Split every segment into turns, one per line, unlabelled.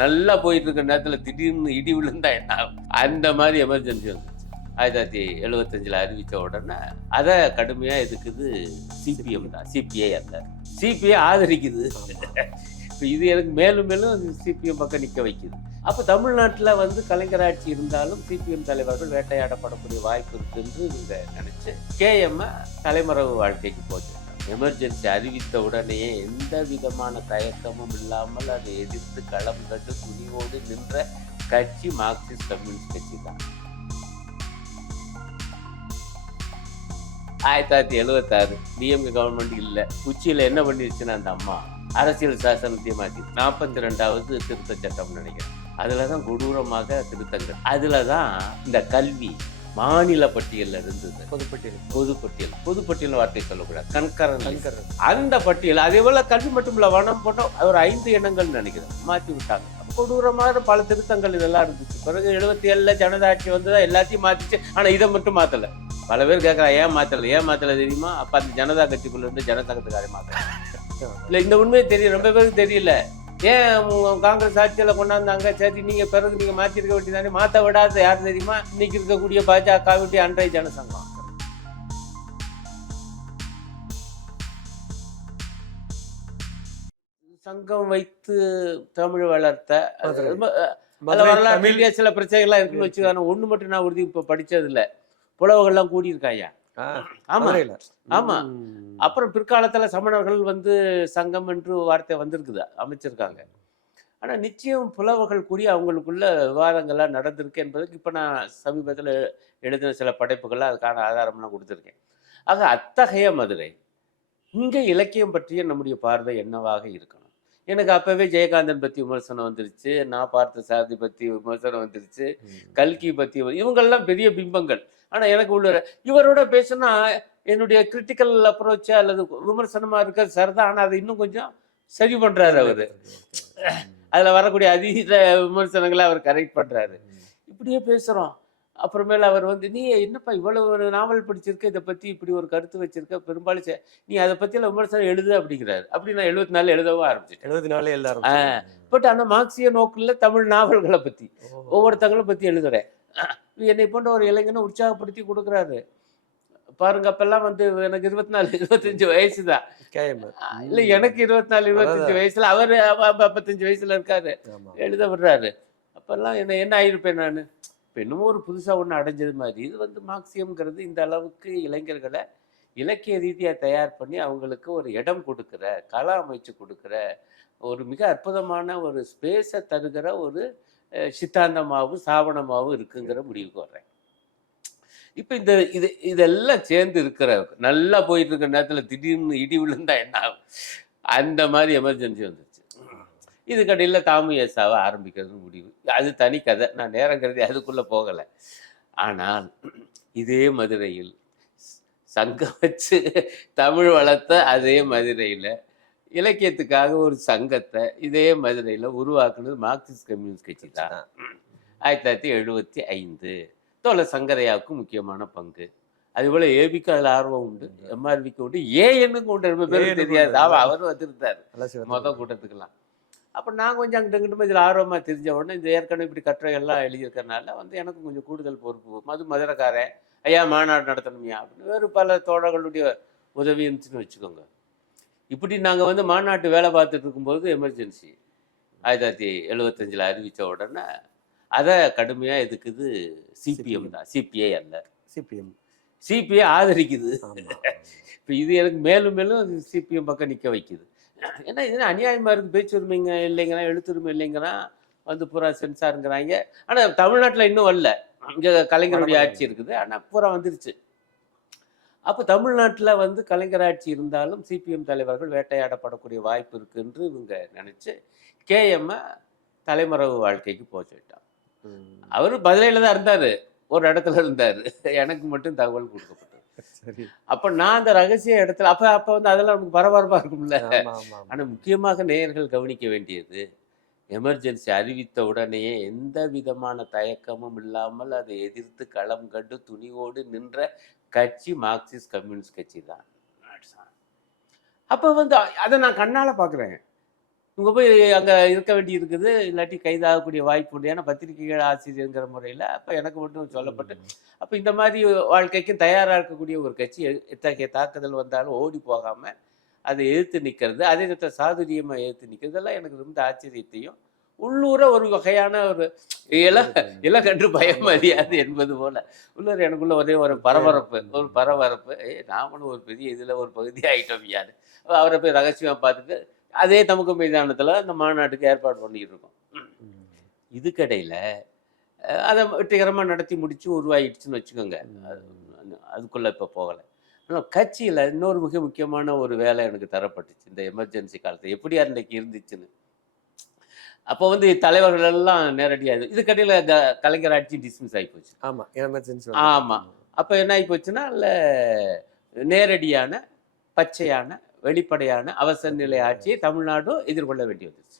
நல்லா போயிட்டு இருக்க நேரத்தில் திடீர்னு இடி விழுந்தா என்ன ஆகும்? அந்த மாதிரி எமர்ஜென்சி வந்துச்சு. ஆயிரத்தி தொள்ளாயிரத்தி எழுபத்தஞ்சில் அறிவித்த உடனே அதை கடுமையாக எதுக்குது சிபிஎம் தான். சிபிஐ அந்த. சிபிஐ ஆதரிக்குது. இப்போ இது எனக்கு மேலும் மேலும் சிபிஎம் பக்கம் நிற்க வைக்குது. அப்போ தமிழ்நாட்டில் வந்து கலைஞர் ஆட்சி இருந்தாலும் சிபிஎம் தலைவர்கள் வேட்டையாடப்படக்கூடிய வாய்ப்பு இருக்குன்னு இவங்க நினச்சி கேஎம்ஐ தலைமறைவு வாழ்க்கைக்கு போச்சு எமர்ஜென்சி அறிவித்த உடனேயே எந்த விதமான தயக்கமும் இல்லாமல் அதை எதிர்த்து களம் கண்டு துணிவோடு நின்ற கட்சி மார்க்சிஸ்ட் கம்யூனிஸ்ட் கட்சி தான். ஆயிரத்தி தொள்ளாயிரத்தி எழுபத்தாறு டிஎம்கே கவர்மெண்ட் இல்லை. உச்சியில் என்ன பண்ணிருச்சுன்னா அந்த அம்மா அரசியல் சாசனத்தையும் மாற்றி நாற்பத்தி ரெண்டாவது திருத்த சட்டம் நினைக்கிறேன். அதில் தான் கொடூரமாக திருத்தங்கள். அதில் தான் இந்த கல்வி மாநில பட்டியலில் இருந்தது
பொதுப்பட்டியல்.
பொதுப்பட்டியல். பொதுப்பட்டியல் வார்த்தை சொல்லக்கூடாது. கண்கரன். அந்த பட்டியல். அதே போல கல்வி மட்டும் இல்ல வனம் போட்டோம் ஒரு ஐந்து எண்ணங்கள் நினைக்கிறேன். மாற்றி விட்டாங்க. கொடூரமான பல திருத்தங்கள் இதெல்லாம் இருந்துச்சு. பிறகு எழுபத்தி ஏழுல ஜனதா ஆட்சி வந்ததா எல்லாத்தையும் மாத்திச்சு. ஆனா இதை மட்டும் மாத்தல. பல பேர் கேட்கறா ஏன் மாத்தல? ஏன் மாத்தல தெரியுமா? அப்ப அந்த ஜனதா கட்சிக்குள்ள இருந்து ஜனசங்கத்துக்காரே மாத்தல. இல்ல இந்த உண்மையை தெரியும் ரொம்ப பேருக்கு தெரியல. ஏன் காங்கிரஸ் ஆட்சியில கொண்டாந்தாங்க? சரி நீங்க பிறகு நீங்க மாத்திருக்க வேண்டியதானே? மாத்த விடாத யார் தெரியுமா? இன்னைக்கு இருக்கக்கூடிய பாஜக விட்டு அன்றைய ஜனசங்கம். சங்கம் வைத்து தமிழ் வளர்த்த ரீதியா சில பிரச்சனைகள்லாம் இருக்குன்னு வச்சுக்கான ஒண்ணு மட்டும் நான் உறுதி இப்ப படிச்சது இல்ல. புலவர்கள்லாம் கூடியிருக்காயா ஆமா. ஆமா. அப்புறம் பிற்காலத்துல சமணர்கள் வந்து சங்கம் என்று வார்த்தை வந்திருக்குது அமைச்சிருக்காங்க. ஆனா நிச்சயம் புலவர்கள் கூடி அவங்களுக்குள்ள விவாதங்கள்லாம் நடந்திருக்கு என்பதுக்கு இப்ப நான் சமீபத்துல எழுதின சில படைப்புகள்லாம் அதுக்கான ஆதாரம்லாம் கொடுத்துருக்கேன். ஆக அத்தகைய மதுரை இங்க இலக்கியம் பற்றிய நம்முடைய பார்வை என்னவாக இருக்கணும் எனக்கு அப்பவே ஜெயகாந்தன் பத்தி விமர்சனம் வந்துருச்சு நான் பார்த்த சாரதி பத்தி விமர்சனம் வந்துருச்சு. கல்கி பத்தி இவங்கெல்லாம் பெரிய பிம்பங்கள். ஆனா எனக்கு உள்ள இவரோட பேசினா என்னுடைய கிரிட்டிக்கல் அப்ரோச் அல்லது விமர்சனமா இருக்கிறது சரிதான் ஆனா அதை இன்னும் கொஞ்சம் சரி பண்றாரு அவரு. அதுல வரக்கூடிய அதீத விமர்சனங்களை அவர் கரெக்ட் பண்றாரு. இப்படியே பேசுறோம். அப்புறமேல அவர் வந்து நீ என்னப்பா இவ்வளவு ஒரு நாவல் படிச்சிருக்க? இதை பத்தி இப்படி ஒரு கருத்து வச்சிருக்க? பெரும்பாலும் நீ அதை பத்தியெல்லாம் விமர்சனம் எழுது அப்படிங்கிறாரு. அப்படி நான் எழுபத்தி நாலு எழுதவும் ஆரம்பிச்சிட்டேன்
எழுபது நாளே எல்லாரும்
பட் ஆனா மார்க்சிய நோக்கில் தமிழ் நாவல்களை பத்தி ஒவ்வொருத்தங்களும் பத்தி எழுதுறேன். என்னை போன்ற ஒரு இளைஞனை உற்சாகப்படுத்தி கொடுக்குறாரு. பாருங்க அப்பெல்லாம் வந்து எனக்கு இருபத்தி நாலு இருபத்தஞ்சு வயசு தான் இல்ல எனக்கு இருபத்தி நாலு இருபத்தஞ்சு.
வயசுல
அவரு ஐம்பத்தஞ்சு வயசுல இருக்காரு. எழுத விடுறாரு. அப்பெல்லாம் என்ன என்ன ஆயிருப்பேன் நான்? இப்போ என்னமோ ஒரு புதுசாக ஒன்று அடைஞ்சது மாதிரி இது வந்து மார்க்சியம்ங்கிறது இந்த அளவுக்கு இளைஞர்களை இலக்கிய ரீதியாக தயார் பண்ணி அவங்களுக்கு ஒரு இடம் கொடுக்குற கலா அமைச்சு கொடுக்குற ஒரு மிக அற்புதமான ஒரு ஸ்பேஸை தருகிற ஒரு சித்தாந்தமாகவும் சித்தாந்தமாவும் இருக்குங்கிற முடிவுக்கு வர்றேன். இப்போ இந்த இது இதெல்லாம் சேர்ந்து இருக்கிற நல்லா போயிட்டு இருக்கிற நேரத்தில் திடீர்னு இடி விழுந்தா என்ன ஆகும்? அந்த மாதிரி எமர்ஜென்சி வந்துச்சு இதுக்கடையில் தாமு ஏசாவை ஆரம்பிக்கிறது முடிவு. அது தனி கதை. நான் நேரம் கருதி அதுக்குள்ள போகலை. ஆனால் இதே மதுரையில் சங்கம் வச்சு தமிழ் வளர்த்த அதே மதுரையில் இலக்கியத்துக்காக ஒரு சங்கத்தை இதே மதுரையில் உருவாக்குனது மார்க்சிஸ்ட் கம்யூனிஸ்ட் கட்சி தான். ஆயிரத்தி தொள்ளாயிரத்தி எழுபத்தி ஐந்து. தோழர் சங்கரையாவுக்கு முக்கியமான பங்கு. அதுபோல ஏபிக்கு அதில் ஆர்வம் உண்டு. எம்ஆர்விக்கு உண்டு. ஏஎன்னுக்கு உண்டு. ரொம்ப
க்கு
தெரியாது. அவரும் வந்திருந்தார். மொதல் கூட்டத்துக்கெல்லாம். அப்போ நான் கொஞ்சம் அங்கிட்ட இங்கிட்ட இதில் ஆர்வமாக தெரிஞ்ச உடனே இந்த ஏற்கனவே இப்படி கட்டுரைகள்லாம் எழுதியிருக்கறனால வந்து எனக்கு கொஞ்சம் கூடுதல் பொறுப்பு மது மதுரைக்காரன் ஐயா மாநாடு நடத்தணுமையா? அப்படின்னு. வேறு பல தோழர்களுடைய உதவி இருந்துச்சுன்னு வச்சுக்கோங்க. இப்படி நாங்கள் வந்து மாநாட்டு வேலை பார்த்துட்டு இருக்கும்போது எமர்ஜென்சி ஆயிரத்தி தொள்ளாயிரத்தி எழுபத்தஞ்சில் அறிவித்த உடனே அதை கடுமையாக எதுக்குது? சிபிஎம் தான். சிபிஐ அல்ல.
சிபிஎம்
சிபிஐ ஆதரிக்குது. இப்போ இது எனக்கு மேலும் மேலும் சிபிஎம் பக்கம் நிற்க வைக்குது. ஏன்னா இது அநியாயமாக இருக்குது பேச்சுரிமைங்க இல்லைங்கிறான் எழுத்துரிமை இல்லைங்கிறான் வந்து பூரா சென்சாருங்கிறாங்க. ஆனால் தமிழ்நாட்டில் இன்னும் வரல. இங்கே கலைஞருடைய ஆட்சி இருக்குது. ஆனால் பூரா வந்துருச்சு. அப்போ தமிழ்நாட்டில் வந்து கலைஞர் ஆட்சி இருந்தாலும் சிபிஎம் தலைவர்கள் வேட்டையாடப்படக்கூடிய வாய்ப்பு இருக்குன்று இவங்க நினச்சி கேஎம்மை தலைமறைவு வாழ்க்கைக்கு
ம்.
அவர் பதிலையில் தான் இருந்தார். ஒரு இடத்துல இருந்தார். எனக்கு மட்டும் தகவல் கொடுக்கப்பட்டது.
சரி.
அப்ப நான் அந்த ரகசிய இடத்துல அப்ப அப்ப வந்து அதெல்லாம் நமக்கு பரபரப்பா இருக்கும்ல. ஆனா முக்கியமாக நேயர்கள் கவனிக்க வேண்டியது எமர்ஜென்சி அறிவித்த உடனேயே எந்த விதமான தயக்கமும் இல்லாமல் அதை எதிர்த்து களம் கண்டு துணிவோடு நின்ற கட்சி மார்க்சிஸ்ட் கம்யூனிஸ்ட் கட்சி தான். அப்ப வந்து அதை நான் கண்ணால பாக்குறேன். இவங்க போய் அங்கே இருக்க வேண்டி இருக்குது இல்லாட்டி கைதாகக்கூடிய வாய்ப்பு உண்டு. ஏன்னா பத்திரிகைகள் ஆசிரியருங்கிற முறையில் அப்போ எனக்கு மட்டும் சொல்லப்பட்டு அப்போ இந்த மாதிரி வாழ்க்கைக்கும் தயாராக இருக்கக்கூடிய ஒரு கட்சி எத்தகைய தாக்குதல் வந்தாலும் ஓடி போகாமல் அதை எதிர்த்து நிற்கிறது அதே நேரத்தில் சாதுரியமாக எதிர்த்து நிற்கிறது எல்லாம் எனக்கு ரொம்ப ஆச்சரியத்தையும் உள்ளூர ஒரு வகையான ஒரு இல இலக்கன்று பயம் அறியாது என்பது போல உள்ளூர் எனக்குள்ள ஒரே ஒரு பரபரப்பு ஒரு பரபரப்பு. ஏ நாமளும் ஒரு பெரிய இதில் ஒரு பகுதி ஆகிட்டோம் யாரு? அவரை போய் ரகசியமாக பார்த்துட்டு அதே தமுக மைதானத்தில் அந்த மாநாட்டுக்கு ஏற்பாடு பண்ணிட்டு இருக்கோம் இதுக்கடையில் அதை வெற்றிகரமாக நடத்தி முடிச்சு உருவாயிடுச்சுன்னு வச்சுக்கோங்க. அது- அதுக்குள்ளே இப்போ போகலை. ஆனால் கட்சியில் இன்னொரு மிக முக்கியமான ஒரு வேலை எனக்கு தரப்பட்டுச்சு. இந்த எமர்ஜென்சி காலத்தில் எப்படி அன்றைக்கு இருந்துச்சுன்னு. அப்போ வந்து தலைவர்கள் எல்லாம் நேரடியாக இதுக்கடையில் க கலைஞர் ஆட்சி டிஸ்மிஸ் ஆகி போச்சு.
ஆமா எமர்ஜென்சி
ஆமா. அப்போ என்ன ஆகி போச்சுன்னா இல்லை நேரடியான பச்சையான வெளிப்படையான அவசர நிலை ஆட்சியை தமிழ்நாடும் எதிர்கொள்ள வேண்டி வந்துச்சு.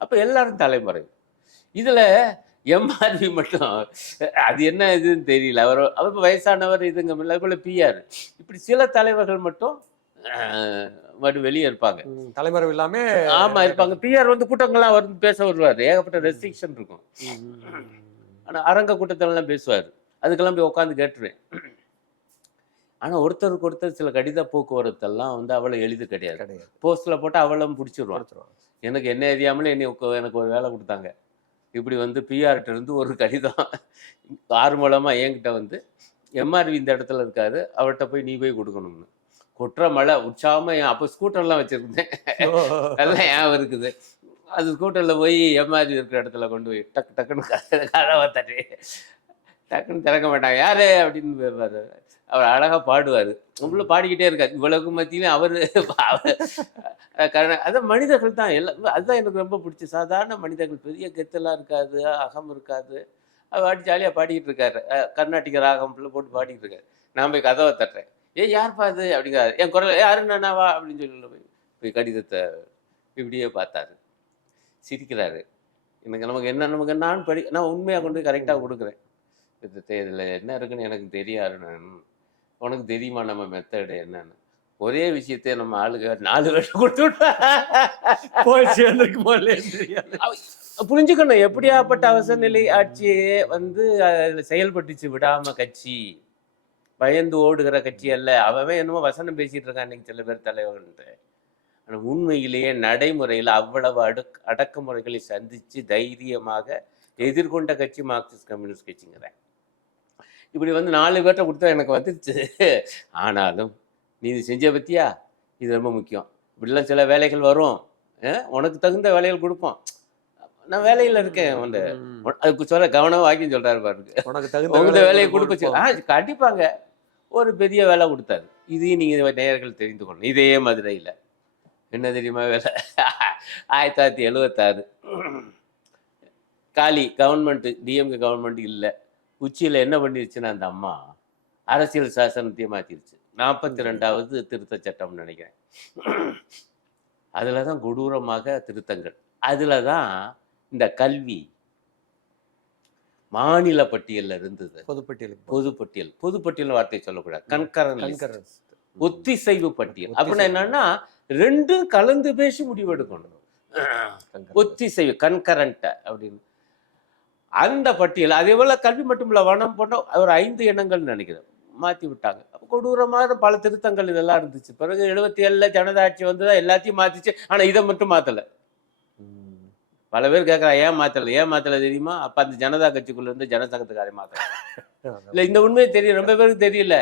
அப்போ எல்லாரும் தலைமுறை. இதில் எம்ஆர்பி மட்டும் அது என்ன இதுன்னு தெரியல. அவர் அவர் வயசானவர் இதுங்க அது போல பிஆர் இப்படி சில தலைவர்கள் மட்டும் மறுபடியும் வெளியே இருப்பாங்க.
தலைமறைவு இல்லாம
ஆமா இருப்பாங்க. பிஆர் வந்து கூட்டங்கள்லாம் வந்து பேச வருவார். ஏகப்பட்ட ரெஸ்ட்ரிக்ஷன் இருக்கும்.
ம், ம், ம்.
ஆனா அரங்க கூட்டத்திலலாம் பேசுவார். அதுக்கெல்லாம் போய் உட்காந்து கேட்டுருவேன். ஆனா ஒருத்தருக்கு ஒருத்தர் சில கடித போக்குவரத்தெல்லாம் வந்து அவ்வளவு எளிது கிடையாது.
கிடையாது.
போஸ்ட்ல போட்டு அவளும் பிடிச்சிருவான். எனக்கு என்ன அறியாமலே என்னை எனக்கு ஒரு வேலை கொடுத்தாங்க. இப்படி வந்து பிஆர்கிட்ட இருந்து ஒரு கடிதம் ஆறு மூலமா என்கிட்ட வந்து எம்ஆர்வி இந்த இடத்துல இருக்காரு அவர்கிட்ட போய் நீ போய் கொடுக்கணும்னு. கொற்ற மழை உற்சாகமா என் அப்போ ஸ்கூட்டர்லாம் வச்சிருந்தேன். எல்லாம் ஞாபகம் இருக்குது. அது ஸ்கூட்டரில் போய் எம்ஆர்வி இருக்கிற இடத்துல கொண்டு போய் டக்கு டக்குன்னு கதவை தட்டி டக்குன்னு திறக்க மாட்டாங்க. யாரு? அப்படின்னு. அவர் அழகா பாடுவார். உள்ள பாடிக்கிட்டே இருக்காரு. இவ்வளவுக்கு மத்தியிலும் அவர் அதான் மனிதர்கள் தான். எல்லாம் அதுதான் எனக்கு ரொம்ப பிடிச்சி சாதாரண மனிதர்கள். பெரிய கெத்தெல்லாம் இருக்காது அகம் இருக்காது. அவர் பாட்டு ஜாலியாக பாடிக்கிட்டு இருக்காரு. கர்நாட்டிக கர்நாடிக ராகம் போட்டு பாடிக்கிட்டு இருக்காரு. நான் போய் கதவை தட்டுறேன். ஏ யார்ப்பா அது? அப்படிங்கிறாரு. என் குரல் யாரு நானாவா அப்படின்னு சொல்லி போய் போய் கடிதத்தை இப்படியே பார்த்தாரு. சிரிக்கிறாரு. எனக்கு நமக்கு என்ன நமக்கு நான் படி நான் உண்மையாக கொண்டு போய் கரெக்டாக கொடுக்குறேன். இதில் என்ன இருக்குன்னு எனக்கு தெரியாது நான் உனக்கு தெரியுமா நம்ம மெத்தடு என்னன்னு? ஒரே விஷயத்தை நம்ம ஆளுங்க நாலு வருஷம் கொடுத்து.
போய் சேர்ந்திருக்கு போல
புரிஞ்சுக்கணும் எப்படியாப்பட்ட அவசர நிலை ஆட்சியே வந்து செயல்பட்டுச்சு விடாம கட்சி. பயந்து ஓடுகிற கட்சி அல்ல. அவன் என்னமோ வசனம் பேசிட்டு இருக்கான் இன்னைக்கு சில பேர் தலைவர்கள் ஆனா உண்மையிலேயே நடைமுறையில் அவ்வளவு அடுக் அடக்குமுறைகளை சந்திச்சு தைரியமாக எதிர்கொண்ட கட்சி மார்க்சிஸ்ட் கம்யூனிஸ்ட் கட்சிங்கிறேன் இப்படி வந்து நாலு பேர்ட்ட கொடுத்தா எனக்கு வந்துருச்சு. ஆனாலும் நீ இது செஞ்ச பத்தியா? இது ரொம்ப முக்கியம். இப்படிலாம் சில வேலைகள் வரும். உனக்கு தகுந்த வேலைகள் கொடுப்போம். நான் வேலையில் இருக்கேன். வந்து
ம்.
அதுக்கு சொல்ல கவனம் வாக்கி சொல்றாரு பாருங்க.
உனக்கு தகுந்த
உங்க
வேலையை.
கொடுக்க ஆ கண்டிப்பாங்க. ஒரு பெரிய வேலை கொடுத்தாரு. இதையும் நீங்க நேயர்கள் தெரிந்து கொள்ளணும். இதே மதுரையில். என்ன தெரியுமா வேலை? ஆயிரத்தி தொள்ளாயிரத்தி எழுவத்தாறு. காலி கவர்மெண்ட் டிஎம்கே கவர்மெண்ட் இல்லை. உச்சியில் என்ன பண்ணிருச்சுன்னா அந்த அம்மா அரசியல் சாசனத்தையே மாத்திருச்சு நாற்பத்தி ரெண்டாவது திருத்த சட்டம்னு நினைக்கிறேன். அதில் தான் கொடூரமாக திருத்தங்கள். அதில் தான் இந்த கல்வி மாநில பட்டியல்ல இருந்தது.
பொதுப்பட்டியலுக்கு
பொதுப்பட்டியல். பொதுப்பட்டியல் வார்த்தை சொல்லக்கூடாது. கண்கரன். ஒத்திசைவு பட்டியல். அப்படின்னா என்னன்னா ரெண்டும் கலந்து பேசி முடிவெடுக்கணும். ஒத்திசைவு கண்கரண்ட் அப்படின்னு. அந்த பட்டியல் அதே போல கல்வி மட்டும் இல்ல வனம் போன்ற ஒரு ஐந்து எண்ணங்கள் நினைக்கிறேன். மாத்தி விட்டாங்க. கொடூரமான பல திருத்தங்கள் இதெல்லாம் இருந்துச்சு. பிறகு எழுபத்தி ஏழுல ஜனதா ஆட்சி வந்துதான் எல்லாத்தையும் மாத்திச்சு. ஆனா இதை மட்டும் மாத்தல.
ம்.
பல பேர் கேட்கறா ஏன் மாத்தல? ஏன் மாத்தல தெரியுமா? அப்ப அந்த ஜனதா கட்சிக்குள்ள இருந்து ஜனசங்கத்துக்காரே மாத்தல இல்ல இந்த உண்மையை தெரியும். ரொம்ப பேருக்கு தெரியல.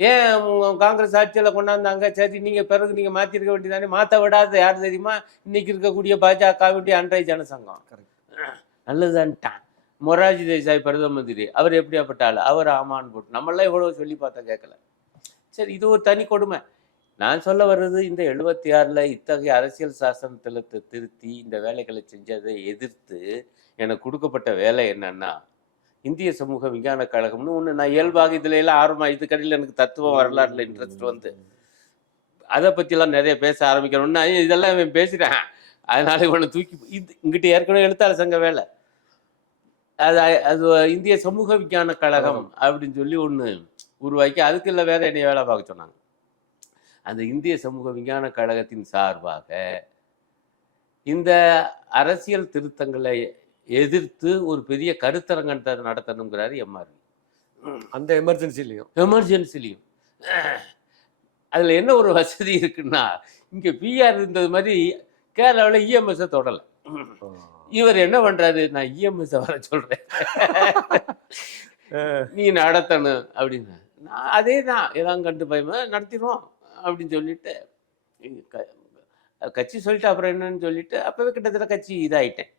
ஏன் காங்கிரஸ் ஆட்சியில கொண்டாந்தாங்க? சரி நீங்க பிறகு நீங்க மாத்திருக்க வேண்டியதானே? மாத்த விடாத யார் தெரியுமா? இன்னைக்கு இருக்கக்கூடிய பாஜகவுடைய அன்றைய ஜனசங்கம். நல்லதான்ட்டான் மொராஜி தேசாய் பிரதம மந்திரி அவர் எப்படியாப்பட்ட ஆளு அவர் ஆமான்னு போட்டு நம்மளாம் எவ்வளோ சொல்லி பார்த்தா கேட்கல. சரி இது ஒரு தனி கொடுமை. நான் சொல்ல வர்றது இந்த எழுபத்தி ஆறில் இத்தகைய அரசியல் சாசனத்தில் திருத்தி இந்த வேலைகளை செஞ்சதை எதிர்த்து எனக்கு கொடுக்கப்பட்ட வேலை என்னன்னா இந்திய சமூக விஞ்ஞான கழகம்னு ஒன்று நான் இயல்பாக இதுல எல்லாம் ஆர்வமா இது கடையில் எனக்கு தத்துவம் வரலாறுல இன்ட்ரெஸ்ட் வந்து அதை பற்றிலாம் நிறைய பேச ஆரம்பிக்கணும்னா இதெல்லாம் பேசுகிறேன் அதனால இவனை தூக்கி இது இங்கிட்ட ஏற்கனவே எழுத்தாளர் சங்க வேலை. அது அது இந்திய சமூக விஞ்ஞான கழகம் அப்படின்னு சொல்லி ஒன்று உருவாக்கி அதுக்கு இல்லை வேற என்னை வேலை பார்க்க சொன்னாங்க. அந்த இந்திய சமூக விஞ்ஞான கழகத்தின் சார்பாக இந்த அரசியல் திருத்தங்களை எதிர்த்து ஒரு பெரிய கருத்தரங்கத்தை நடத்தணுங்கிறாரு எம்ஆர்வி.
அந்த எமர்ஜென்சிலையும்.
எமர்ஜென்சிலையும். அதில் என்ன ஒரு வசதி இருக்குன்னா இங்கே பிஆர் இருந்தது மாதிரி கேரளாவில் இஎம்எஸ்ஸை தொடலை. இவர் என்ன பண்றாரு? நான் இஎம்எஸ் வர சொல்றேன். நீ நடத்தணும் அப்படின்னு. நான் அதே தான். எல்லாம் கண்டு பயமா நடத்திடுவோம் அப்படின்னு சொல்லிட்டு கட்சி சொல்லிட்டு அப்புறம் என்னன்னு சொல்லிட்டு அப்பவே கிட்டத்தட்ட கட்சி இதாயிட்டேன்.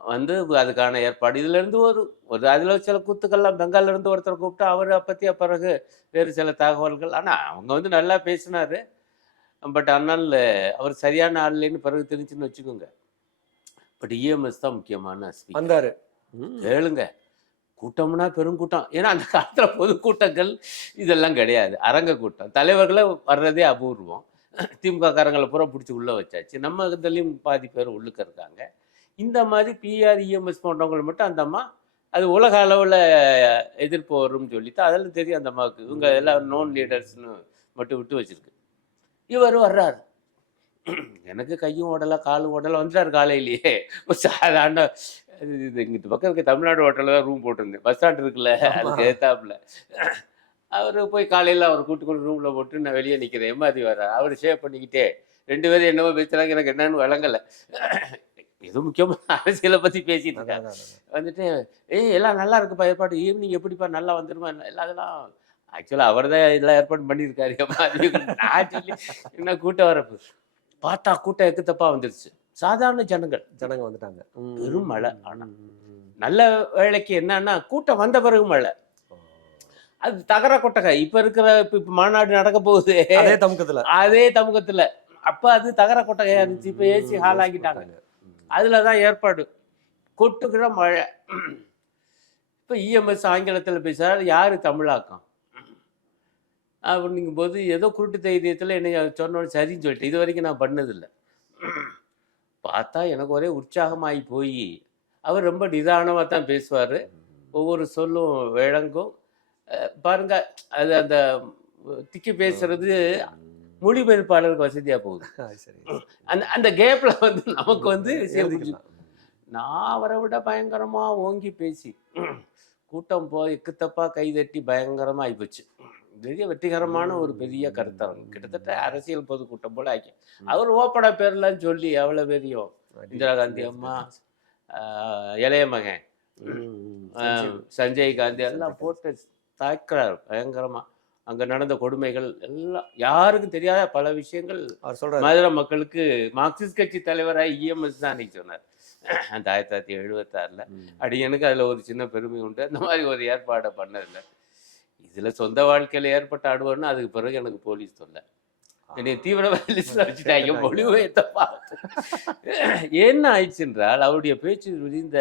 வந்து அதுக்கான ஏற்பாடு. இதுல இருந்து ஒரு ஒரு அதுல சில கூத்துக்கள்லாம் பெங்கால்ல இருந்து ஒருத்தர் கூப்பிட்டு அவர் பத்தி பிறகு வேறு சில தகவல்கள். ஆனா அவங்க வந்து நல்லா பேசினாரு. பட் ஆனால் அவர் சரியான ஆள் இல்லைன்னு பிறகு தெரிஞ்சுன்னு வச்சுக்கோங்க. பட் இஎம்எஸ் தான் முக்கியமான.
வந்தாரு.
கேளுங்க. கூட்டம்னா பெருங்கூட்டம் ஏன்னா அந்த காலத்துல பொதுக்கூட்டங்கள் இதெல்லாம் கிடையாது. அரங்க கூட்டம். தலைவர்களை வர்றதே அபூர்வம். திமுக காரங்களை பூரா பிடிச்சி உள்ள வச்சாச்சு. நம்ம இதுலேயும் பாதி பேர் உள்ளுக்க இருக்காங்க. இந்த மாதிரி பிஆர் இஎம்எஸ் போன்றவங்களை மட்டும் அந்த அம்மா அது உலக அளவில் எதிர்ப்பு வரும்னு சொல்லிட்டு அதெல்லாம் தெரியும் அந்த அம்மாவுக்கு. இவங்க எல்லாம் நோன் லீடர்ஸ்னு மட்டும் விட்டு வச்சிருக்கு. இவர் வர்றாரு. எனக்கு கையும் ஓடலை காலும் ஓடலை வந்துட்டார் காலையிலேயே. சாதாரண இது இங்கிட்டு பக்கம் இருக்க தமிழ்நாடு ஹோட்டலில் தான் ரூம் போட்டிருந்தேன். பஸ் ஸ்டாண்ட் இருக்குல்ல அதுக்கு ஏத்தாப்புல. அவர் போய் காலையில் அவர் கூட்டு கொண்டு ரூமில் போட்டு நான் வெளியே நிற்கிறேன் எம்மாதி வர அவர் ஷேவ் பண்ணிக்கிட்டே. ரெண்டு பேரும் என்னவோ பேசுகிறாங்க எனக்கு என்னன்னு விளங்கலை. ஏதோ முக்கியமான அரசியலை பற்றி பேசிட்டு இருக்காங்க வந்துட்டு ஏய் எல்லாம் நல்லா இருக்குப்பா ஏற்பாடு. ஈவினிங் எப்படிப்பா நல்லா வந்துருமா? எல்லாம் அதெல்லாம் ஆக்சுவலாக அவர் தான் எல்லாம் ஏற்பாடு பண்ணியிருக்காரு. நான் சொல்லி என்ன கூட்டம் வரப்பு பார்த்தா கூட்டம் எக்கு தப்பா வந்துருச்சு. சாதாரண ஜனங்கள்
ஜனங்க வந்துட்டாங்க.
பெரும் மழை. ஆனா.
ம்.
நல்ல வேலைக்கு என்னன்னா கூட்டம் வந்த பிறகு மழை. அது தகர கொட்டகை. இப்ப இருக்கிற இப்ப மாநாடு நடக்க போகுது.
அதே தமுக்கத்துல.
அதே தமுகத்துல அப்ப அது தகர கொட்டகையா இருந்துச்சு இப்ப ஏசி ஹால் ஆக்கிட்டாங்க. அதுலதான் ஏற்பாடு. கொட்டுக்கிற மழை. இப்ப இஎம்எஸ் ஆங்கிலத்துல பேசுறாரு யாரு தமிழாக்கம்? அப்படிங்கும் போது ஏதோ குருட்டு தைரியத்துல என்ன சொன்னோன்னு சரின்னு சொல்லிட்டு இது வரைக்கும் நான் பண்ணதில்லை. பார்த்தா எனக்கு ஒரே உற்சாகமாகி போய். அவர் ரொம்ப நிதானமாக தான் பேசுவார். ஒவ்வொரு சொல்லும் விளங்கும். பாருங்க அது அந்த திக்கி பேசுறது மொழிபெயர்ப்பாளருக்கு வசதியாக போகுது. அந்த அந்த கேப்ல வந்து நமக்கு வந்து. நான் அவரை விட பயங்கரமா ஓங்கி பேசி கூட்டம் போய் எக்குத்தப்பா கைதட்டி பயங்கரமா ஆயிப்போச்சு பெரிய வெற்றிகரமான ஒரு பெரிய கருத்தரங்கம் கிட்டத்தட்ட அரசியல் பொதுக்கூட்டம் போல ஆக்கி. அவர் ஓப்பட பேர்லாம் சொல்லி எவ்வளவு பெரியும் இந்திரா காந்தி அம்மா இளைய மகன் சஞ்சய். காந்தி எல்லாம் போட்டு தாக்குறாரு பயங்கரமா. அங்க நடந்த கொடுமைகள் எல்லாம் யாருக்கும் தெரியாத பல விஷயங்கள்
அவர் சொல்றாரு.
மதுரை மக்களுக்கு மார்க்சிஸ்ட் கட்சி தலைவராக இஎம்எஸ் தான் அன்னைக்கு சொன்னார். அந்த ஆயிரத்தி தொள்ளாயிரத்தி எழுபத்தாறில். அடியனுக்கு அதில் ஒரு சின்ன பெருமை உண்டு. அந்த மாதிரி ஒரு ஏற்பாடை பண்ணதில்லை இதில் சொந்த வாழ்க்கையில் ஏற்பட்ட அனுபவம்னா அதுக்கு பிறகு எனக்கு போலீஸ் சொல்ல என்னை தீவிரவாத லிஸ்ட்ல வச்சுட்டாங்க மொழிபெயர்த்தப்பா என்ன ஆயிடுச்சு என்றால் அவருடைய பேச்சு இந்த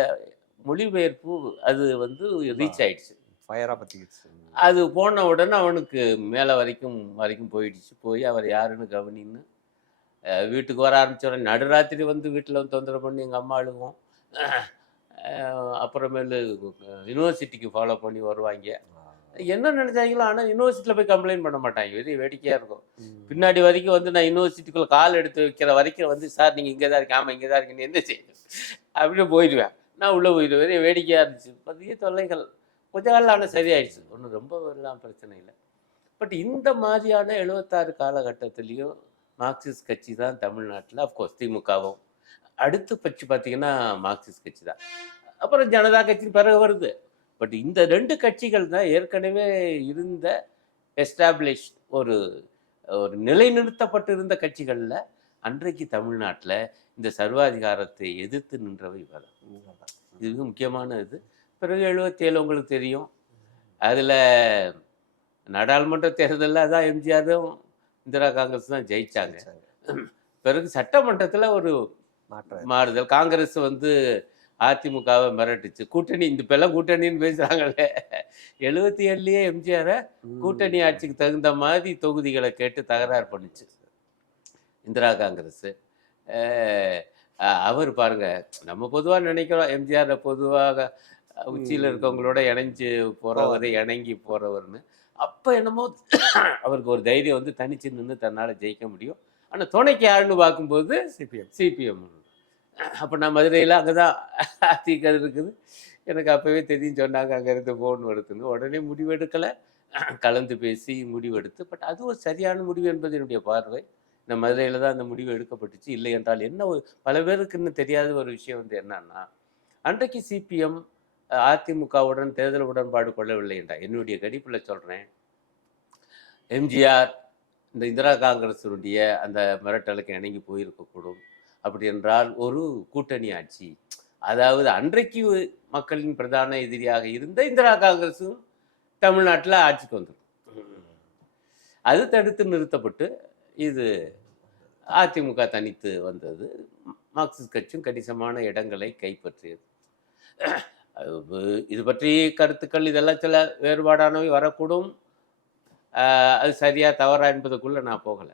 மொழிபெயர்ப்பு அது வந்து ரீச் ஆயிடுச்சு.
ஃபயரா பத்திக்கிச்சு. ம்.
அது போன உடனே அவனுக்கு மேலே வரைக்கும் வரைக்கும் போயிடுச்சு. போய் அவர் யாருன்னு கவனின்னு வீட்டுக்கு வர ஆரம்பிச்ச உடனே நடுராத்திரி வந்து வீட்டில் வந்து தொந்தரவு பண்ணி எங்கள் அம்மா அழுகும். அப்புறமேலு யூனிவர்சிட்டிக்கு ஃபாலோ பண்ணி வருவாங்க. என்ன நினைச்சாங்களோ ஆனால் யூனிவர்சிட்டியில் போய் கம்ப்ளைண்ட் பண்ண மாட்டாங்க. வெரி வேடிக்கையாக இருக்கும். பின்னாடி வரைக்கும் வந்து நான் யூனிவர்சிட்டிக்குள்ள கால் எடுத்து வைக்கிற வரைக்கும் வந்து சார் நீங்கள் இங்கே தான் இருக்கீங்க. ஆமாம் இங்கே தான் இருக்கீங்க என்ன செய்யுங்க அப்படின்னு போயிடுவேன். நான் உள்ளே போயிடுவேன். வேடிக்கையாக இருந்துச்சு. பெரிய தொல்லைகள். கொஞ்ச காலம் ஆனால் சரியாயிடுச்சு. ஒன்றும் ரொம்ப எல்லாம் பிரச்சனை இல்லை. பட் இந்த மாதிரியான எழுபத்தாறு காலகட்டத்திலையும் மார்க்சிஸ்ட் கட்சி தான் தமிழ்நாட்டில் அஃப்கோர்ஸ் திமுகவும். அடுத்து பட்சி பார்த்தீங்கன்னா மார்க்சிஸ்ட் கட்சி தான். அப்புறம் ஜனதா கட்சி பிறகு வருது. பட் இந்த ரெண்டு கட்சிகள் தான் ஏற்கனவே இருந்த எஸ்டாப்ளிஷ் ஒரு ஒரு நிலைநிறுத்தப்பட்டிருந்த கட்சிகளில் அன்றைக்கு தமிழ்நாட்டில் இந்த சர்வாதிகாரத்தை எதிர்த்து நின்றவை இவர் இது மிக முக்கியமான இது. பிறகு எழுபத்தேழு உங்களுக்கு தெரியும். அதில் நாடாளுமன்ற தேர்தலில் தான் எம்ஜிஆரும் இந்திரா காங்கிரஸ் தான் ஜெயிச்சாங்க. பிறகு சட்டமன்றத்தில் ஒரு
மாற்றம்.
மாறுதல். காங்கிரஸ் வந்து அதிமுகவை மிரட்டுச்சு. கூட்டணி இந்த இப்பெல்லாம் கூட்டணின்னு பேசுகிறாங்களே எழுபத்தி ஏழுலேயே எம்ஜிஆரை. கூட்டணி ஆட்சிக்கு தகுந்த மாதிரி தொகுதிகளை கேட்டு தகராறு பண்ணுச்சு. இந்திரா காங்கிரஸ். அவர் பாருங்க நம்ம பொதுவாக நினைக்கிறோம் எம்ஜிஆர் பொதுவாக உச்சியில். இருக்கவங்களோட இணைஞ்சு போறவர் இணங்கி போறவர்னு அப்போ என்னமோ அவருக்கு ஒரு தைரியம் வந்து தனிச்சு நின்று தன்னால் ஜெயிக்க முடியும். ஆனால் துணைக்கு யாருன்னு பார்க்கும்போது
சிபிஎம்
சிபிஎம் அப்போ நான் மதுரையில் அங்கே தான் அதிக இருக்குது. எனக்கு அப்போவே தெரியும் சொன்னாங்க அங்கேருந்து ஃபோன் வருதுன்னு. உடனே முடிவெடுக்கலை. கலந்து பேசி முடிவெடுத்து பட் அது ஒரு சரியான முடிவு என்பது என்னுடைய பார்வை. இந்த மதுரையில் தான் அந்த முடிவு எடுக்கப்பட்டுச்சு. இல்லை என்றால் என்ன ஒரு பல பேருக்கு இன்னும் தெரியாத ஒரு விஷயம் வந்து என்னன்னா அன்றைக்கு சிபிஎம் அதிமுகவுடன் தேர்தல் உடன்பாடு கொள்ளவில்லை என்றார். என்னுடைய கணிப்பில் சொல்கிறேன் எம்ஜிஆர் இந்த இந்திரா காங்கிரஸினுடைய அந்த மிரட்டலுக்கு இணங்கி போயிருக்கக்கூடும். அப்படி என்றால் ஒரு கூட்டணி ஆட்சி. அதாவது அன்றைக்கு மக்களின் பிரதான எதிரியாக இருந்த இந்திரா காங்கிரஸும் தமிழ்நாட்டில் ஆட்சிக்கு வந்துடும் அது தடுத்து நிறுத்தப்பட்டு இது அதிமுக தனித்து வந்தது. மார்க்சிஸ்ட் கட்சியும் கணிசமான இடங்களை கைப்பற்றியது. இது பற்றி கருத்துக்கள் இதெல்லாம் சில வேறுபாடானவை வரக்கூடும். அது சரியா தவறா என்பதுக்குள்ள நான் போகலை.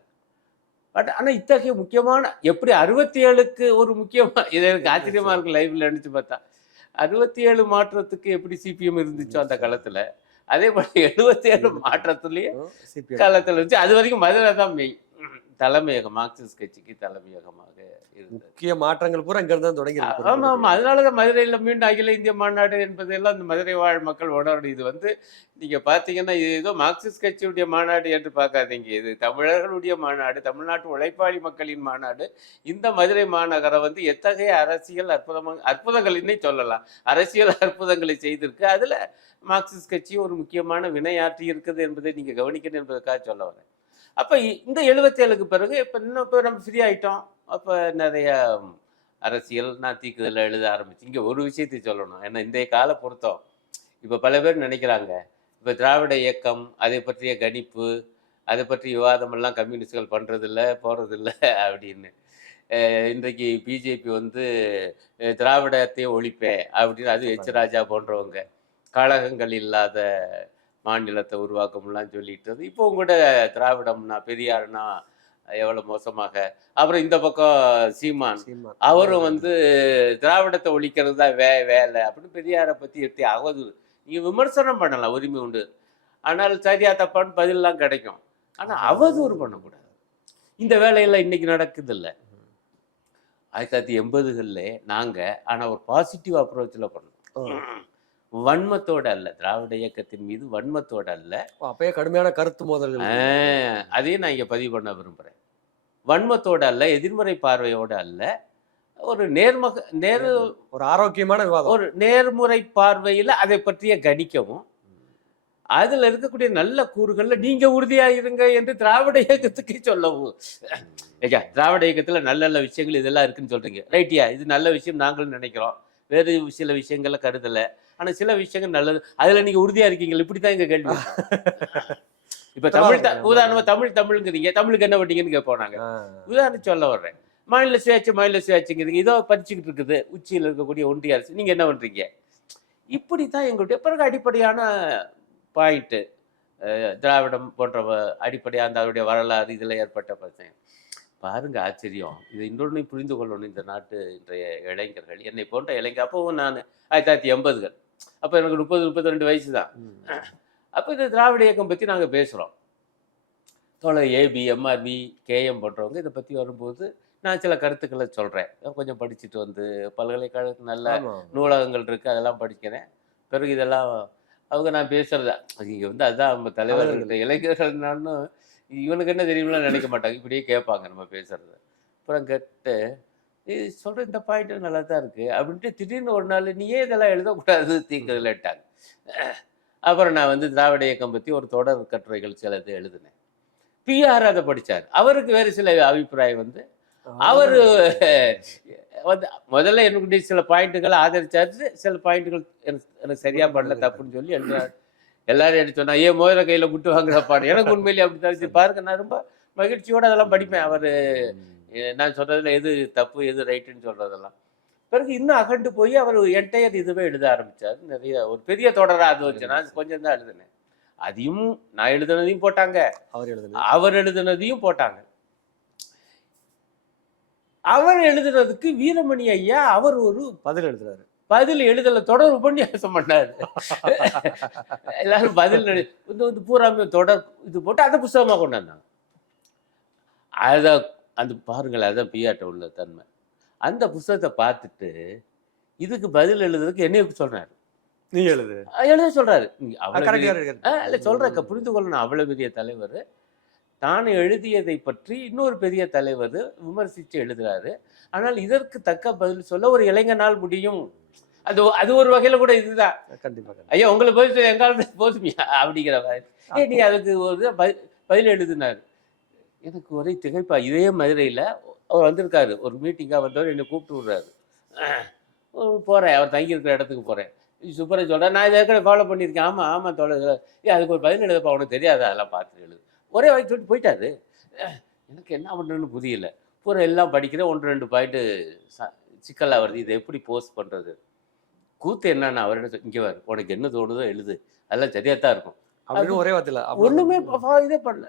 பட் ஆனால் இத்தகைய முக்கியமான எப்படி அறுபத்தி ஏழுக்கு ஒரு முக்கியமா இது எனக்கு ஆச்சரியமா இருக்கு லைவ்ல நினைச்சு பார்த்தா. அறுபத்தி ஏழு மாற்றத்துக்கு எப்படி சிபிஎம் இருந்துச்சோ அந்த காலத்துல. அதே போல எழுபத்தி ஏழு மாற்றத்துலயே காலத்துல இருந்துச்சு. அது வரைக்கும் மதுரை தான் மெய் தலைமையகம் மார்க்சிஸ்ட் கட்சிக்கு தலைமையகமாக.
முக்கிய மாற்றங்கள் பூரா இங்க இருந்தா தொடங்கி இருக்கு.
ஆமா ஆமா. அதனாலதான் மதுரையில மீண்டும் அகில இந்திய மாநாடு என்பதெல்லாம் இந்த மதுரை வாழ் மக்கள் உணரணும் இது வந்து நீங்க பாத்தீங்கன்னா இது ஏதோ மார்க்சிஸ்ட் கட்சியுடைய மாநாடு என்று பார்க்காதீங்க. இது தமிழர்களுடைய மாநாடு தமிழ்நாட்டு உழைப்பாளி மக்களின் மாநாடு. இந்த மதுரை மாநகரம் வந்து எத்தகைய அரசியல் அற்புதமாக அற்புதங்களின்னே சொல்லலாம். அரசியல் அற்புதங்களை செய்திருக்கு. அதுல மார்க்சிஸ்ட் கட்சி ஒரு முக்கியமான வினையாற்றி இருக்குது என்பதை நீங்க கவனிக்கணும் என்பதற்காக சொல்ல வரேன். அப்ப இந்த எழுபத்தேழுக்கு பிறகு இப்ப இன்னும் இப்போ நம்ம ஃப்ரீ ஆயிட்டோம். அப்போ நிறைய அரசியல் நான் தீக்குதல எழுத ஆரம்பிச்சு. இங்கே ஒரு விஷயத்தை சொல்லணும். ஏன்னா இன்றைய கால பொருத்தம். இப்போ பல பேர் நினைக்கிறாங்க. இப்போ திராவிட இயக்கம் அதை பற்றிய கணிப்பு அதை பற்றி விவாதமெல்லாம் கம்யூனிஸ்டுகள் பண்ணுறதில்ல போகிறதில்ல அப்படின்னு. இன்றைக்கு பிஜேபி வந்து அஹ் திராவிடத்தை ஒழிப்பேன் அப்படின்னு அது எச். ராஜா போன்றவங்க. கழகங்கள் இல்லாத மாநிலத்தை உருவாக்கம்லாம் சொல்லிட்டு இப்போ கூட திராவிடம்னா பெரியார்னா எவ்வளவு மோசமாக. அப்புறம் இந்த பக்கம் சீமான். அவரும் வந்து திராவிடத்தை ஒழிக்கிறது தான் வே வேலை அப்படின்னு பெரியாரை பத்தி எடுத்து அவதூறு நீங்க விமர்சனம் பண்ணலாம் உரிமை உண்டு. ஆனால் சரியா தப்பான்னு பதிலெல்லாம் கிடைக்கும். ஆனா அவதூறு பண்ணக்கூடாது. இந்த வேலையெல்லாம் இன்னைக்கு நடக்குது இல்ல ஆயிரத்தி தொள்ளாயிரத்தி எண்பதுகளில் நாங்க ஆனா ஒரு பாசிட்டிவ் அப்ரோச்சில் பண்ணோம். வன்மத்தோட அல்ல திராவிட இயக்கத்தின் மீது வன்மத்தோட அல்ல.
அப்பயே கடுமையான கருத்து
ஆஹ், அதையும் நான் இங்க பதிவு பண்ண விரும்புறேன். வன்மத்தோட அல்ல எதிர்மறை பார்வையோட அல்ல. ஒரு நேர்மக நேர்
ஒரு ஆரோக்கியமான விவாதம்.
ஒரு நேர்முறை பார்வையில அதை பற்றிய கணிக்கவும் அதுல இருக்கக்கூடிய நல்ல கூறுகள்ல நீங்க உறுதியா இருங்க என்று திராவிட இயக்கத்துக்கே சொல்லவும். ஐயா திராவிட இயக்கத்துல நல்ல நல்ல விஷயங்கள் இதெல்லாம் இருக்குன்னு சொல்றீங்க. ரைட்டியா இது நல்ல விஷயம் நாங்களும் நினைக்கிறோம். வேறு சில விஷயங்கள கருதல. ஆனா சில விஷயங்கள் நல்லது. அதுல நீங்க உறுதியா இருக்கீங்க இப்படித்தான் எங்க கேள்வி? இப்ப தமிழ் உதாரணமா தமிழ் தமிழுங்கிறீங்க. தமிழுக்கு என்ன பண்ணீங்கன்னு கேட்போம் நாங்க. உதாரணம் சொல்ல வர்றேன். மாநில சுயாட்சி மாநில சுயாட்சிங்கிறீங்க இதோ படிச்சுக்கிட்டு இருக்குது. உச்சியில் இருக்கக்கூடிய ஒன்றிய அரசு. நீங்க என்ன பண்றீங்க? இப்படி தான் எங்களுடைய பிறகு அடிப்படையான பாயிண்ட்டு திராவிடம் போன்ற வ- அடிப்படையா அந்த அவருடைய வரலாறு இதில் ஏற்பட்ட பிரச்சனை. பாருங்க ஆச்சரியம். இது இன்னொன்று புரிந்து கொள்ளணும் இந்த நாட்டு இன்றைய இளைஞர்கள். என்னை போன்ற இளைஞர் அப்பவும் நான் ஆயிரத்தி தொள்ளாயிரத்தி எண்பதுகள். அப்போ எனக்கு முப்பது முப்பத்தி ரெண்டு வயசு தான். அப்போ இந்த திராவிட இயக்கம் பற்றி நாங்கள் பேசுகிறோம் தோழர் ஏபி எம்ஆர்பி கேஎம் போன்றவங்க இதை பற்றி வரும்போது நான் சில கருத்துக்களை சொல்கிறேன் கொஞ்சம் படிச்சுட்டு வந்து பல்கலைக்கழகத்து நல்ல. நூலகங்கள் இருக்குது அதெல்லாம் படிக்கிறேன். பிறகு இதெல்லாம் அவங்க நான் பேசுறதா? இங்கே வந்து அதுதான் நம்ம தலைவர்கள்ட்ட இளைஞர்கள்னாலும் இவனுக்கு என்ன தெரியும்லாம் நினைக்க மாட்டாங்க. இப்படியே கேட்பாங்க நம்ம பேசுறது. அப்புறம் கேட்டு இது சொல்கிற இந்த பாயிண்ட் நல்லா தான் இருக்குது அப்படின்ட்டு திடீர்னு ஒரு நாள் நீயே இதெல்லாம் எழுதக்கூடாது தீங்குதல்ட்டாங்க அப்புறம் நான் வந்து திராவிட இயக்கம் பற்றி ஒரு தொடர் கட்டுரைகள் சிலது எழுதினேன். பிஆர் அதை படிச்சார். அவருக்கு வேறு சில அபிப்பிராயம் வந்து அவரு வந்து முதல்ல என்னுடைய சில பாயிண்ட்டுகளை ஆதரிச்சாரு. சில பாயிண்ட்டுகள் எனக்கு எனக்கு சரியா பண்ணல தப்புன்னு சொல்லி எழுதினார் எல்லாரும் எடுத்து சொன்னா ஏன் முதல்ல கையில முட்டு வாங்குறப்பாடு எனக்கு உண்மையிலேயே அப்படி தான். பாருங்க நான் ரொம்ப மகிழ்ச்சியோட அதெல்லாம் படிப்பேன். அவரு நான் சொல்றதுல எது தப்பு எது ரைட்டுன்னு சொல்றதெல்லாம். பிறகு இன்னும் அகண்டு போய் அவர் என்டையர் இதுவே எழுத ஆரம்பிச்சார். நிறைய ஒரு பெரிய தொடரா அது வச்சு நான் கொஞ்சம் தான் எழுதினேன். அதையும் நான் எழுதுனதையும் போட்டாங்க.
அவர் எழுதுனது.
அவர் எழுதுனதையும் போட்டாங்க. அவர் எழுதுனதுக்கு வீரமணி ஐயா அவர் ஒரு
பதில் எழுதுறாரு.
பதில் எழுதல தொடர் உபன்யாசம் பண்ணாரு. எல்லாரும் பதில் வந்து வந்து பூராமே தொடர் இது போட்டு அதை புஸ்தகமா கொண்டு வந்தாங்க. அத அந்த பாருங்களேன் அதான் பிஆட்ட உள்ள தன்மை. அந்த புஸ்தகத்தை பார்த்துட்டு இதுக்கு பதில் எழுதுறதுக்கு என்னைய சொல்றாரு.
நீங்க எழுது.
எழுத சொல்றாரு. நீ இல்ல சொல்றேன் புரிந்து கொள்ளணும் அவ்வளவு பெரிய தலைவர். தான் எழுதியதை பற்றி இன்னொரு பெரிய தலைவர் விமர்சித்து எழுதுறாரு. ஆனால் இதற்கு தக்க பதில் சொல்ல ஒரு இளைஞனால் முடியும். அது அது ஒரு வகையில கூட இதுதான்.
கண்டிப்பா கண்டிப்பா.
ஐயா உங்களுக்கு பதில் சொல்ல எங்கால போதுமியா? அப்படிங்கிற மாதிரி. ஏ நீ அதுக்கு ஒரு பதில் எழுதினார். எனக்கு ஒரே திகைப்பா. இதே மதுரையில் அவர் வந்திருக்காரு. ஒரு மீட்டிங்காக வந்தவர் என்னை கூப்பிட்டு விடுறாரு. போகிறேன் அவர் தங்கியிருக்கிற இடத்துக்கு போகிறேன் சூப்பராக சொல்கிறேன் நான் இதை ஏற்கனவே ஃபாலோ பண்ணியிருக்கேன். ஆமாம் ஆமாம் தோழர். ஏ அதுக்கு ஒரு பதில் எழுதப்பா. உனக்கு தெரியாது. அதெல்லாம் பார்த்து எழுது. ஒரே வாய்க்கு சொல்லிட்டு போயிட்டாரு. எனக்கு என்ன பண்ணுறதுன்னு புரியல. பூரா எல்லாம் படிக்கிறேன் ஒன்று ரெண்டு பாயிண்ட்டு சிக்கலாக வருது. இதை எப்படி போஸ்ட் பண்ணுறது கூத்து என்னன்னா அவர் என்ன இங்கே வர உனக்கு என்ன தோணுதோ எழுது. அதெல்லாம் சரியாக தான் இருக்கும்.
அப்படின்னு ஒரே வார்த்தையில
ப- இதே பண்ணல.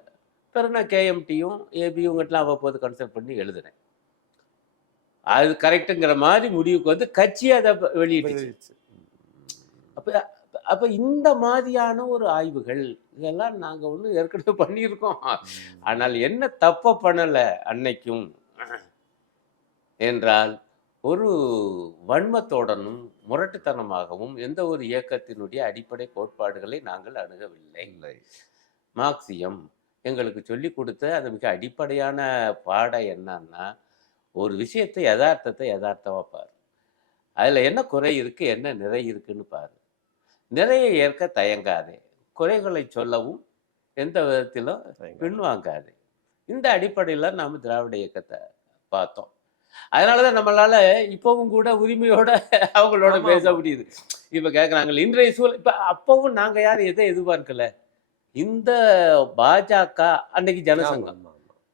பிறகு நான் கேஎம்டியும் ஏபியும் கிட்டலாம் அவ்வப்போது கன்சல்ட் பண்ணி எழுதுனேன். அது கரெக்டுங்கிற மாதிரி முடிவுக்கு வந்து கட்சி அதை வெளியிட்டுச்சு. அப்போ அப்போ இந்த மாதிரியான ஒரு ஆய்வுகள் இதெல்லாம் நாங்கள் ஒன்று ஏற்கனவே பண்ணியிருக்கோம். ஆனால் என்ன தப்ப பண்ணலை அன்னைக்கும் என்றால் ஒரு வன்மத்தோடனும் முரட்டுத்தனமாகவும் எந்த ஒரு இயக்கத்தினுடைய அடிப்படை கோட்பாடுகளை நாங்கள் அணுகவில்லை. மார்க்சியம் எங்களுக்கு சொல்லி கொடுத்த அது மிக அடிப்படையான பாடம் என்னன்னா ஒரு விஷயத்தை யதார்த்தத்தை யதார்த்தமாக பாரு. அதில் என்ன குறை இருக்கு என்ன நிறை இருக்குன்னு பாரு. நிறைய ஏற்க தயங்காதே. குறைகளை சொல்லவும் எந்த விதத்திலும் பின்வாங்காதே. இந்த அடிப்படையில் நாம் திராவிட இயக்கத்தை பார்த்தோம். அதனால தான் நம்மளால இப்பவும் கூட உரிமையோட அவங்களோட பேச. முடியுது. இப்போ கேட்குறாங்க இன்றைய சூழல் இப்போ அப்பவும் நாங்கள் யாரும் எதை எதிர்பார்க்கல? இந்த பாஜக அன்னைக்கு ஜனசங்கம்.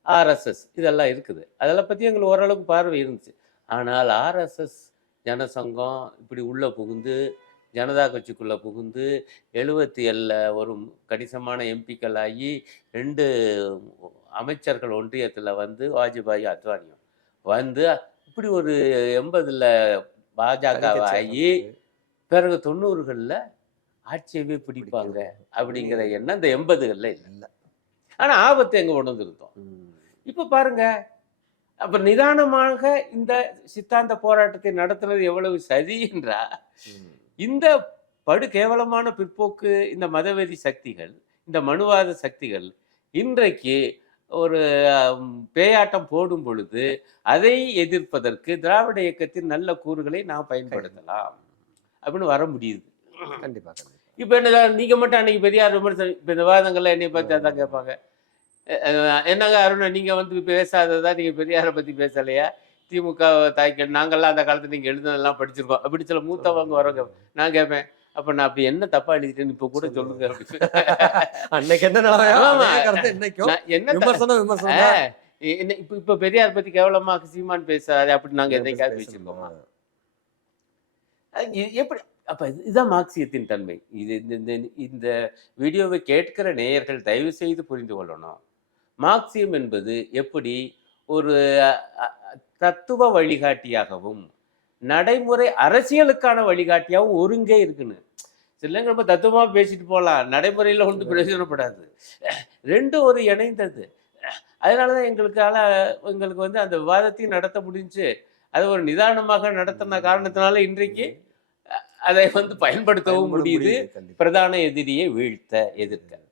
ஆர்எஸ்எஸ் இதெல்லாம் இருக்குது. அதெல்லாம் பற்றி எங்களுக்கு ஓரளவுக்கு பார்வை இருந்துச்சு. ஆனால் ஆர்எஸ்எஸ் ஜனசங்கம் இப்படி உள்ளே புகுந்து ஜனதா கட்சிக்குள்ளே புகுந்து எழுபத்தி ஏழில் ஒரு கணிசமான எம்பிக்கள் ஆகி ரெண்டு அமைச்சர்கள் ஒன்றியத்தில் வந்து வாஜ்பாய் அத்வானியும் வந்து இப்படி ஒரு எண்பதில் பாஜக ஆகி பிறகு தொண்ணூறுகளில் ஆட்சியவே பிடிப்பாங்க அப்படிங்கிற எண்ணம் இந்த எண்பதுகளில் இல்லை. ஆனால் ஆபத்து எங்கே கொண்டு வந்திருந்தோம். இப்போ பாருங்க அப்ப நிதானமாக இந்த சித்தாந்த போராட்டத்தை நடத்துறது எவ்வளவு சரி என்றா. இந்த படு கேவலமான பிற்போக்கு இந்த மதவெறி சக்திகள் இந்த மனுவாத சக்திகள் இன்றைக்கு ஒரு பேயாட்டம் போடும் பொழுது அதை எதிர்ப்பதற்கு திராவிட இயக்கத்தின் நல்ல கூறுகளை நாம் பயன்படுத்தலாம். அப்படின்னு வர முடியுது.
கண்டிப்பா கண்டிப்பா.
இப்போ என்ன நீங்க மட்டும் அன்னைக்கு பெரியார் விமர்சனம் இப்போ இந்த வாதங்கள்லாம் என்னை பற்றி அதான் கேட்பாங்க. என்னங்க அருணா நீங்க வந்து பேசாததா நீங்க பெரியாரை பத்தி பேசலையா? திமுக தாய்க்கள் நாங்கெல்லாம் அந்த காலத்துல நீங்க எழுதுனதெல்லாம் படிச்சிருக்கோம் அப்படி சில மூத்தவங்க வரவங்க நான் கேட்பேன் அப்ப நான் அப்படி என்ன தப்பா எழுதிட்டேன்னு இப்ப கூட சொல்லுங்க.
அன்னைக்கு என்ன
என்ன
தான்.
இப்ப இப்ப பெரியார் பத்தி கேவலமா சீமான் பேசாது அப்படி நாங்க என்னைக்காவது எ- எப்படி அப்ப இது- இதுதான் மார்க்சியத்தின் தன்மை. இது இந்த இந்த- இந்த வீடியோவை கேட்கிற நேயர்கள் தயவு செய்து புரிந்து கொள்ளணும். மார்க்சியம் என்பது எப்படி ஒரு தத்துவ வழிகாட்டியாகவும் நடைமுறை அரசியலுக்கான வழிகாட்டியாகவும் ஒருங்கே இருக்குன்னு. சிலங்க ரொம்ப தத்துவமா பேசிட்டு போகலாம். நடைமுறையில் ஒன்றும் பிரயோஜனப்படாது. ரெண்டும் ஒரு இணைந்தது. அதனாலதான் எங்களுக்கால எங்களுக்கு வந்து அந்த விவாதத்தையும் நடத்த முடிஞ்சு அது ஒரு நிதானமாக நடத்தின காரணத்தினால இன்றைக்கு அதை வந்து பயன்படுத்தவும்
பயன்பட
முடியுது. பிரதான எதிரியை வீழ்த்த எதிர்க்க